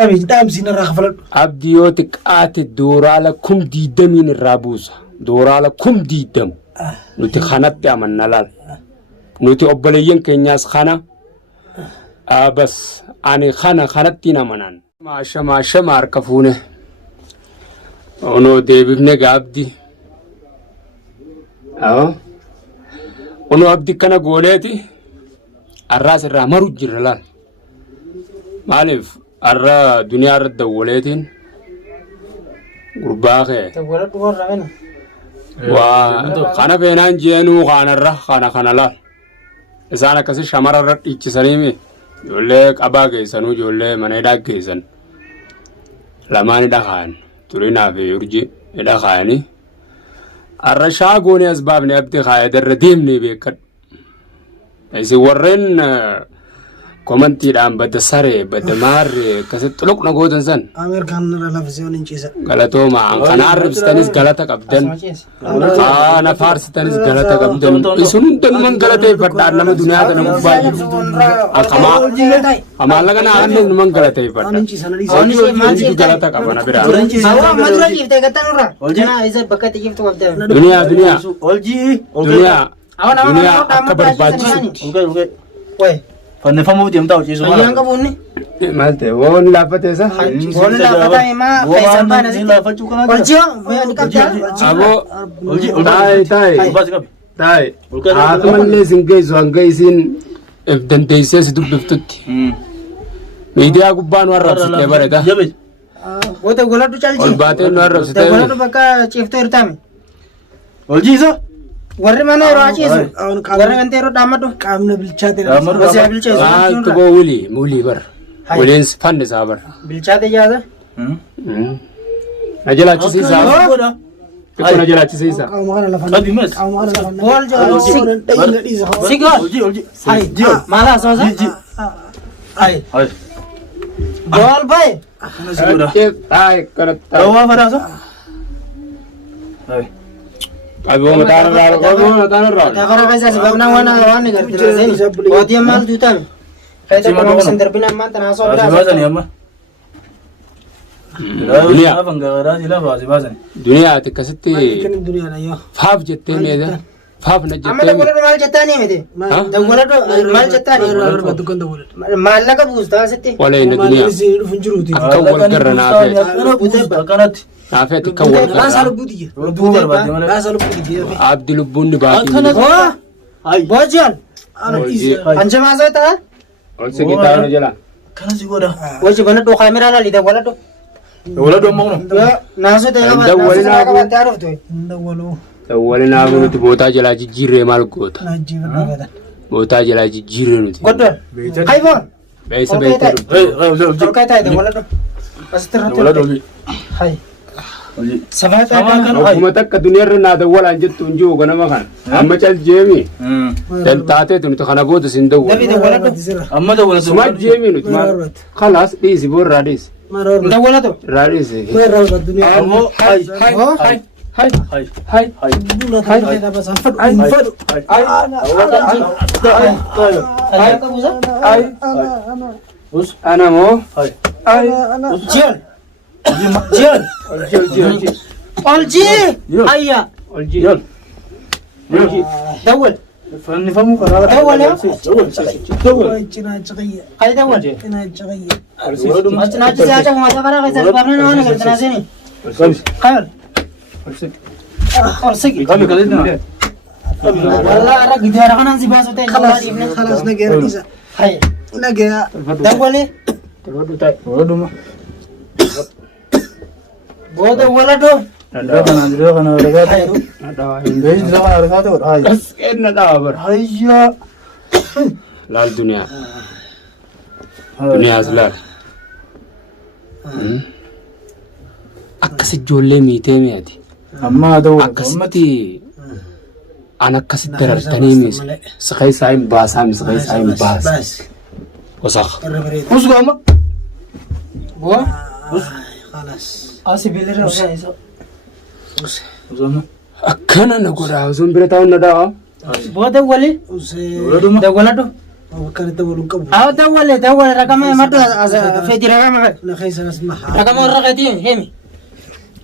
دام سين الرخفل abdiyooti qaate dooraala kum diidamiin irraa buusa dooraala kum diidam nuti kanatti amanna laal nuti obboleeyyan keenyaas kana bas ani kanatti amanan maasha harka fuune onoo deebifne gaabdi onoo abdi kana gooleeti arraas irraa maru jirra laal maaliif arra duniyaa irra dawwaleetiin gurbaa kee waa kana feenaan jeenuu kaanarra kana laal isaan akkasi shamara irra dhiichisaniimi ijoollee qabaa geessanuu ijoollee mana hidhaa geessan lamaan hidha kaayan turinaa fi urji hidha kaayanii arra shaagoonii as baafne abdi kaayadarra deemnee beekadhu isin warreen komantiidhaan badda saree badda maarree akkasitti xuluqna gootan san Ameerikaan irra lafisiyoon hin ciisa galatooma kana arrabsitanis galata qabdan kana faarsitanis galata qabdan isin hundanuman galateeffadhaan nama duniyaa tana gubbaa jiru amaalla kana aanne numan galateeffadha hojii galata qabana biraa duniyaa akka barbaachisu Fannifamuuf deemtaa hojii sun. Ayyaan qabuunni. maal ta'e woon laaffateessa Woon laaffataa himaa keessan baana si laafachuu kana. Olchiyoo ni qabdaa. aboo taa'e haatumallee isin geessu hanga isin if dandeessee si dubbiftutti miidiyaa gubbaan waan rabsitee barata Wata goladhu calji. ol baatee nu arrabsitee Goladhu bakka ciiftee hirtaame. Oljiisa. Warri mana yeroo achiisu. Warri kan yeroo dhaammadhu. Qaamna bilchaate. Basee bilcheessu. maaltu boo wulii bar wuliin fannisaa bar Bilchaate jaata. na jalaachisiisaa xiqqoo na jalaachisiisaa Qaama kana lafa. Qabimas. Qaama kana lafa. Bool jala. Sigaa. Olji. Maala asoosa. Ay. Bool baye. Kana sigura. taa'e kanatti Rawaa fadaasa. Ay. qaboo mataan irraa Dafara keessa si babnaan waan ni gartira seeni. Otii maal tuutame. Fayyada kuma sin darbina ammaan tanaa soo biraa. Asibaasani amma. Duniyaa. Afangaaraa sila asibaasani. duniyaa ati akkasitti Duniyaa yoo. faaf jettee meeda faaf na Amma jettee dawwaladhu maal jettaanii miti? Dawwaladhu maal jettaanii? Maallaqa buustaa asitti. walee na duniyaa akka wal garra naafee Akkanatti. naafee ati kan wal garra Lubbuu barbaade malee. abdi lubbuun ni baatii Boojiyaan. Anjamaa soo ta'a? ol sigitaa na jala Kana si godha. Wajji banadhu kaameraa laali dawwaladhu. Dawwaladhu amma kun. Naasoo ta'e qaba. Dawwalina Naasoo qabattee haaroftu. wali naafu nuti bootaa jalaa jijjiirree maal goota bootaa jalaa jijjiirree nuti Goddoon. Hayboon. beeysa beeytee dhufu Tolkaa ta'e dawwaladhu. Asitti irratti. Dawwaladhu olji. Hay. Olji. Safaa ta'e. akkuma takka duniyaarra naa dawwalaan jettu hin jiru ganama kana amma cal jeemi taateetu nuti kana booda sin dawwala Dabii dawwaladhu. Amma dawwaladhu. suma jeemi nuti khalaas dhiisi boo irraa dhiisi Dawwaladhu. irraa dhiisi Ammoo. Hay. Hay. hay Hay. hay ana moo Jiyan. Jiyan. Olji. Ayya. olji Yol. Dawwal. Fannifamuu karaa. Dawwal yaa. Dawwal. Hay dawwal. Machinaachi siyaasa kuma safara keessa baafnee nama nagartanaa seeni. Kayol. Olsigi. Kami kalidna. Wallah ara gidaara kanaan si baasu ta'e jala dhiifne. خلاص نقير ديسا Hay. نقيا Dawwali. Dawwaladhuma. Boo dawwaladhu. Dawwala kana argaate. Beeyi dawwala argaate. Hay. as kenna dhaabar Hayya. laal duniyaa duniyaas laal akkas ijoollee miitee mi'ati Amma dawwala. akkasitti an akkasitti darartanii miis siqay isaa hin baasaa siqay isaa hin baasa بس wasaq Usga amma. Boo. خلاص Asi bilirra usaa isa. Usama. akkana na godhaa osoo bira taa'uun na dha'a Boo dawwali. Dawwaladhuma. Dawwaladhu. وكان الدول نقبل أو دول رقم مدو فيدي رقم أنا خايس أسمعها رقم الرقدين همي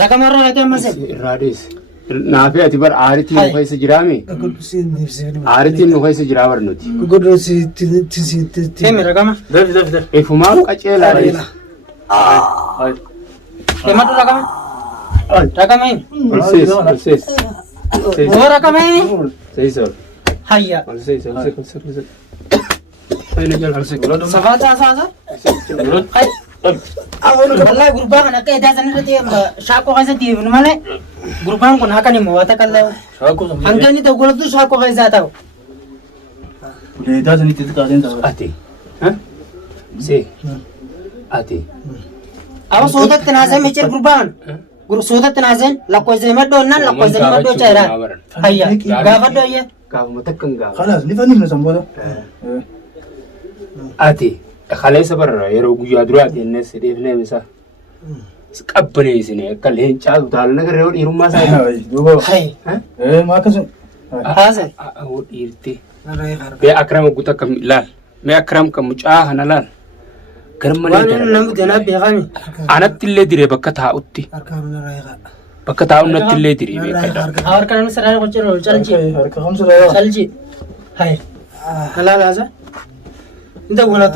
رقم الرقدين مسك الراديس نافع تبر عارتي نخيس جرامي أقول سين نفسي عارتي نخيس جرامر نوتي أقول سي تسي همي رقم دف إفما أجل راديس مدو رقم رقم همي السيس هو رقم همي سيسول هيا السيس أين جل السيس سفاتا أساسا هاي والله غربان أنا كده زين شاكو غازة تيفن ماله غربان كنا كاني موات كله أنكني تقول تو شاكو غازة تاو ده زين تتكلم ده أتي ها سي أتي أو سودة تنازل ميشر غربان سودة تنازل لا كويس ما دونا لا كويس ما دو شيرا هيا غابة دو يه كاب متكن غاب خلاص نفهم من سامبودا أتي خليه صبر يرو جيادرات الناس يدفنه مسا قبني سنة كلهن شاك تعال نقدر يروم ما ساي هاي ما كسر هذا أو إيرتي بأكرم قطع كم لال ما أكرم كم مجاه نلال كرم وانا ملي نم جناب بيغامي أنا تلي دري بكتها أوتي أركاننا رايقة بكتها أنا تلي دري بكتها और करने से राय बच्चे रोल चल जी هركة خمسة لا चल जी हाय हला लाजा इंदा बोला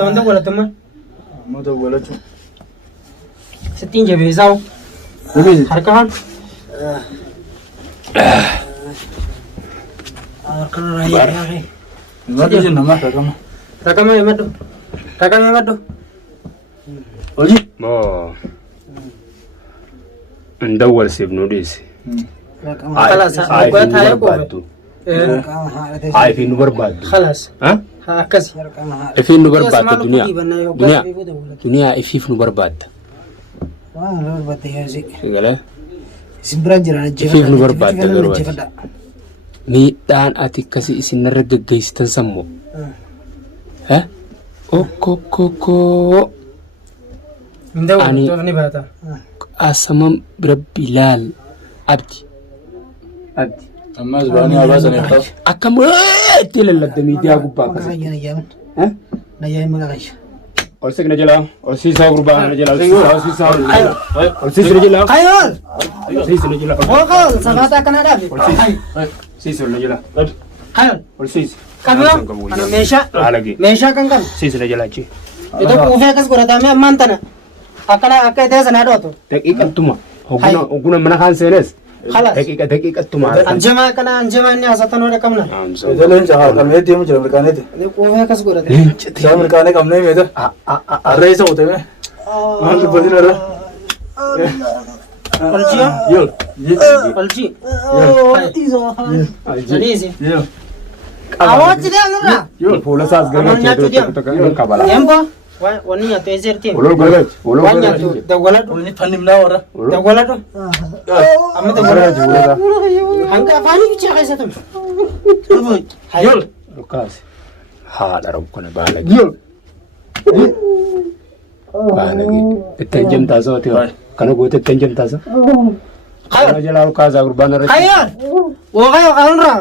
तो मैं ما ده ولا شو ستين جبهة زاو حركة أركاننا رايقة يا أخي ما ده جنة ما رقم رقم مدو أولي ما ندور سيبنو ديس خلاص أقول هاي كوفي هاي في نمبر بعد خلاص ها هكذا في نمبر بعد دنيا في نمبر بعد والله بدي يا زي قال سبرانجر أنا في نمبر بعد مي دان أتي كسي إسنا رجع جيستن سمو ها أوكو من دول توني باتا أسمم ربي لال عبدي أما زباني أباس أنا خلاص أكمل تلا لدمي دي أبو باكر أنا جامن ها نجاي مغاش أرسل نجلا أرسل ساق ربع نجلا أرسل ساق أرسل نجلا خيال أرسل نجلا وقال سبعة كنا دافي أرسل نجلا خيال أرسل كمية أنا ميشا كان أرسل نجلا شيء itu kufe kas gura dami amantana akala desa na doto dakika tuma hoguna mana kan senes khalas dakika tuma anjama ni asatan ore kamna إذا لين جاه كم يدي مجرد أمريكاني ده ni kufe kas gura de جاه أمريكاني كم نيم ده الرئيس هو تبع ما عنده بدين ولا alji يل alji يل jalizi يل awat dia nura yul pula sas gaga cedo kabala yembo wani ya to ezerti ulul gaga wanya to da wala do ini panim na ora da wala do amma da wala hanga fani bicha kaisa tum yul lukas ha darab kona balagi yul balagi tenjem tazo tio kana gote tenjem tazo khayr jala lukas agur banar khayr wo kayo kalra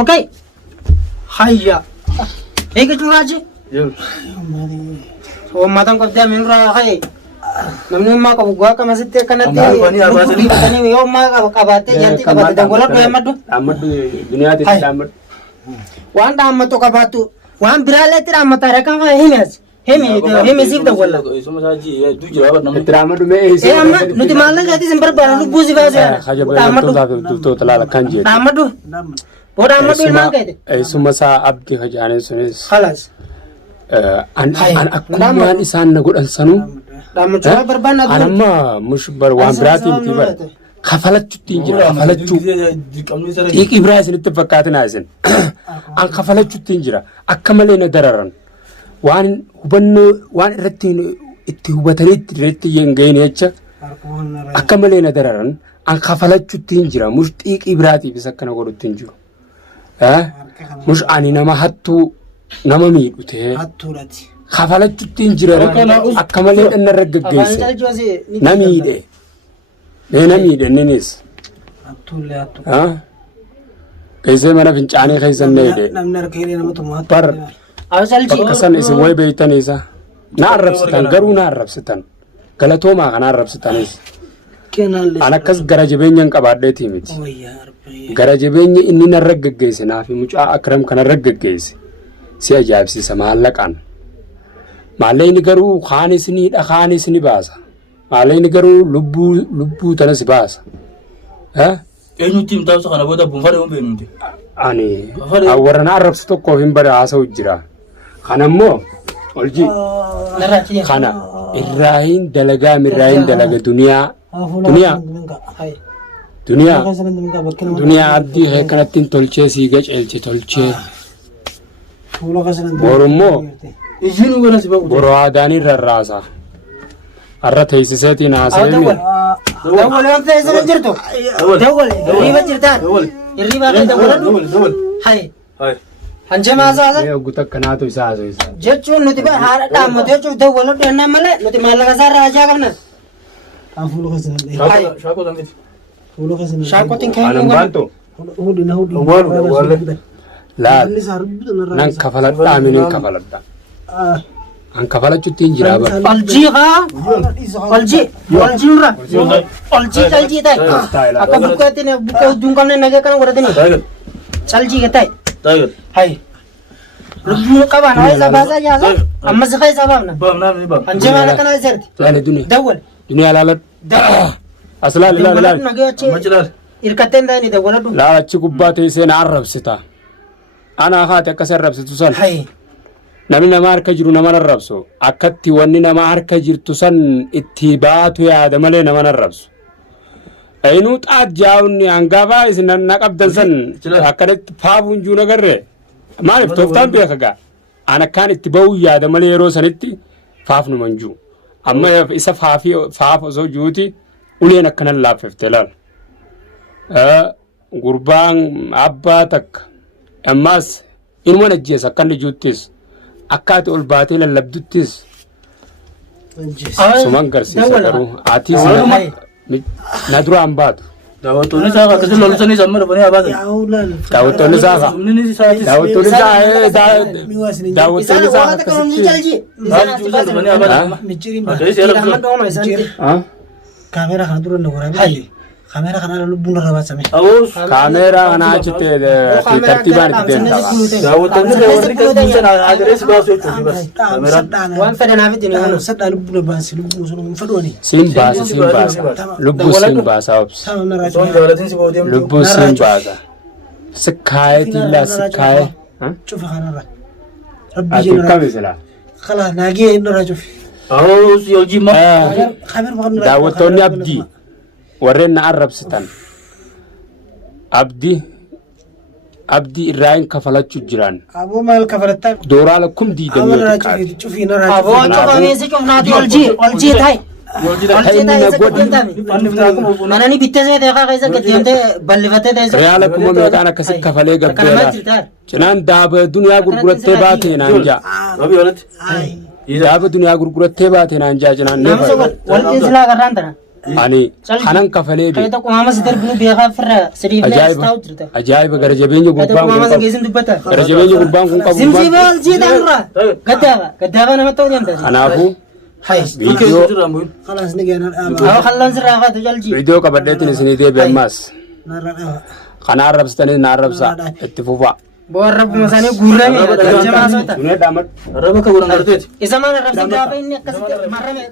okay hayya ege turaji yul o madam ko dia minra hay namni ma ko gua ka masite kanati tani yo ma ka bate janti ka bate dagola do amadu dunia te amad wan da amatu ka batu wan birale tira amata raka hemi sif dagola itu masa ji du jawab nama tramad me amma nuti malla jadi sembar baru buzi bazu khaja be to talala kanje amadu boda amadu ma kayde ay sumasa abdi khajane sunis khalas an akuman isan na godan sanu damu coba berbana anama mushbar wan brati tibar khafalatu tinjira khafalatu ik ibrahim ittifaqatna azin an khafalatu tinjira akamalena dararan wan hubanno wan rattin ittihubatani ratti yengayn yacha akamalena dararan an khafalatu tinjira mushtiq ibrahim bisakana godu tinjiro mush ani nama hattu nama miidhute hattuurati khafalachuutiin jira akkamalee dhanna raggaggeesse namiidhe namiidhe ninis hattuulee hattu keessee mana fincaanii keessan needhe namni harka hidhee nama tumaa par Awsalchi. Bakkasan isin way beeytaniisa. Na arrabsitan garuu na arrabsitan. Galatoomaa kana arrabsitanis. Kenallee. An akkas gara jabeenyaan qabaadheetii miti. Wayyaa rabbi. Gara jabeenya inni narra geggeesse naafi mucaa Akram kanarra geggeesse. Si ajaa'ibsiisa maallaqaan. Maallayni garuu kaanis ni dhakaanis ni baasa. Maallayni garuu lubbuu tanas baasa. Eenyutti himtaabsa kana booda buunfadhe waan beeknuti. Ani warra na arrabsu tokkoof hin bada haasa'u jira. Kanammoo oljii kana irraahin dalagaa mirraahin dalaga duniyaa abdii kanattiin tolchee siiga ceelche tolchee borummoo boroo aadaanii rarraasa har'a teessiseetiin haasa'eemi. Dawwale waan ta'e jirtu. Dawwale hirriba jirtaan. Hirriba kan dawwale. Hai. Hanjamaa saasa. Guutuu akkanaatu isaa haasa'isa. Jechuun nuti haadha dhaammatu jechuun dawwala dhannaa malee nuti maallaqa isaa raajaa qabna. Fuula kasan. Shaakoo samiti. Fuula kasan. Shaakootiin Anan kennuu baantu Wal. laal nan kafaladhaa minin kafaladha. An kafalachuutti hin jiraa bara. Oljii haa. Oljii irra. Oljii ta'e. Akka buqqeetti buqqee hojii hin qabne nagee kana godhatanii. Caljii ta'e. Hai. Lubbuu qabaan haa isa baasaa jaasa. Ammas haa isa baafna. Hanjamaa akkana isarti. Laali duniyaa. Dawwal. Duniyaa laaladha. As laali laali laali. Hirkatteen ta'anii dawwaladhu. Laalachi gubbaa teessee na arrabsita. Ana haati akkas arrabsitu san. Hai. Namni nama harka jiru nama arrabsu. Akkatti wanni nama harka jirtu san itti baatu yaada malee nama arrabsu. Ainuu xaat jaa'unni hangafaa isin na qabdan san akkanatti faafuun juu nagarree. Maaliif tooftaan beeka gaa. An akkaan itti ba'uu yaada malee yeroo sanitti faafnu manjuu. Amma isa faaf osoo juuti uleen akkanan laaffifte laal. Gurbaan abbaa takka ammaas inuma najjeessa akkan ijuuttis akkaati ol baatee lallabduttis suman garsiisa garuu atiis na duraan baatu. Daawwattoonni isaa akkasii lolsanii samma dhufanii habaatan. Daawwattoonni isaa akkasitti. Kaameeraa kana dura nagorame. Kaameeraa kana lubbuun irra baasame. Kaameeraa kana achitti tartiibaan itti deemta. Daawwattoonni sana adirees baasu jechuudha. Waan fedhanaaf itti ni Kaameeraa saddaa lubbuun baase lubbuun sun hin fadhooni. Siin baasa lubbuu siin baasa obsi. Lubbuu siin baasa. Sikkaayee tiillaa sikkaayee. Cufa kanarra. Ati kami sila? Kala naagee inni irraa cufi. Daawwattoonni abdii warreen na arrabsitan abdii irraa hin kafalachuu jiran. Aboo maal kafalattaa? Dooraa lakkum diidamii xiqqaati. Cufii narraa cufi. Aboo cufameessi cufnaati oljii ta'e. Manani bittee ta'e keessa gaddeemtee bal'ifattee ta'e. Reyaala kuma meeqaan akkasii kafalee gabbeedha. Cinaan daaba duniyaa gurgurattee baatee naan ja'a. Daaba duniyaa gurgurattee baatee naan ja'a cinaan Nama walqii silaa garraan tana. Ani kanan kafalee Kaya tokko maama si darbinu beekaa firra siriiflee as taa'u jirta. ajaa'iba gara jabeenya Kaya tokko gubbaan maama kun si qabu. geessin dubbata. Gara jabeenya gubbaan kun qabu. Simsiiba oljii ta'urra. Gaddaaba namatti ta'uu deemta. Kanaafuu viidiyoo Kalaas ni geenan dhaaba. Awwa kallaan sirraa kaatu jalji. viidiyoo qabadheetiin isinii deebi'e ammaas. Narra dhaaba. Kana arrabsitanii na arrabsaa itti fufaa. Boon rabbuma isaanii guurrame jamaa soota. Sunee dhaamat. Raba ka godhan garteeti. Isa mana rabsi gaafa inni akkasitti marrame.